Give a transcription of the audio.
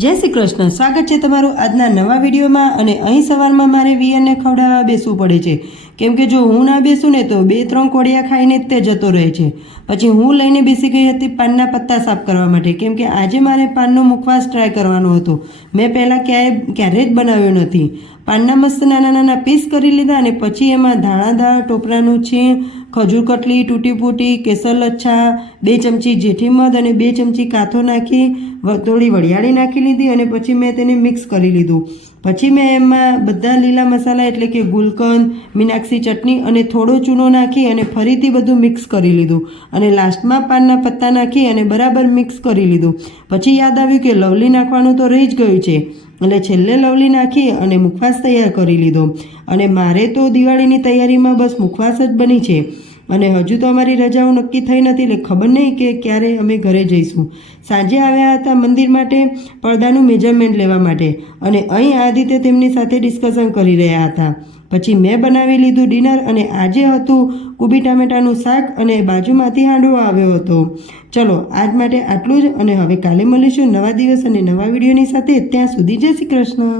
जय श्री कृष्ण। स्वागत है तमारू आजना नवा विडियो में। अने अहीं सवारमां मारे वियरने खवडाववा बेसवुं पड़े छे, केम के जो हूँ ना बेसूँ ने तो 2-3 कोड़िया खाईने ते जतो रहे छे। पछी हूँ लईने बेसी गई हती पानना पत्ता साफ करवा माटे, केम के आजे मारे पाननो मुखवास ट्राय करवानो हतो। मैं पहला क्यारे ज बनाव्यो नथी। पानना मस्त नाना नाना पीस करी लीधा अने पछी एमां धाणादाळ, टोपरानुं छीण, खजूर कटली, तूटी फूटी, केसर लच्छा, 2 चमची जेठी मध अने 2 चमची काथो नाखी थोड़ी वरियाળી नाखी लीधी अने पछी मैं तेने मिक्स करी लीधुं। पछी मैं एमां बधा लीला मसाला एटले के गुलकंद, मीनाक्षी चटनी अने थोड़ो चूनो नाखी अने फरीथी बधुं मिक्स करी लीधुं अने लास्टमां पानना पत्ता नाखी अने बराबर मिक्स करी लीधुं। पछी याद आव्युं के लवली नाखवानुं तो रही ज गयुं छे એટલે છેલ્લે લવલી નાખી અને મુખવાસ તૈયાર કરી લીધો। અને મારે તો દિવાળીની તૈયારીમાં બસ મુખવાસ જ બની છે અને હજુ તો અમારી રજાઓ નક્કી થઈ નથી એટલે ખબર નહીં કે ક્યારે અમે ઘરે જઈશું। સાંજે આવ્યા હતા મંદિર માટે પડદાનું મેજરમેન્ટ લેવા માટે અને અહીં આદિત્ય તેમની સાથે ડિસ્કશન કરી રહ્યા હતા। પછી મેં બનાવી લીધું ડિનર અને આજે હતું કુબી ટામેટાનું શાક અને બાજુમાંથી હાંડવો આવ્યો હતો। ચલો આજ માટે આટલું જ અને હવે કાલે મળીશું નવા દિવસ અને નવા વિડીયોની સાથે। ત્યાં સુધી જય શ્રી કૃષ્ણ।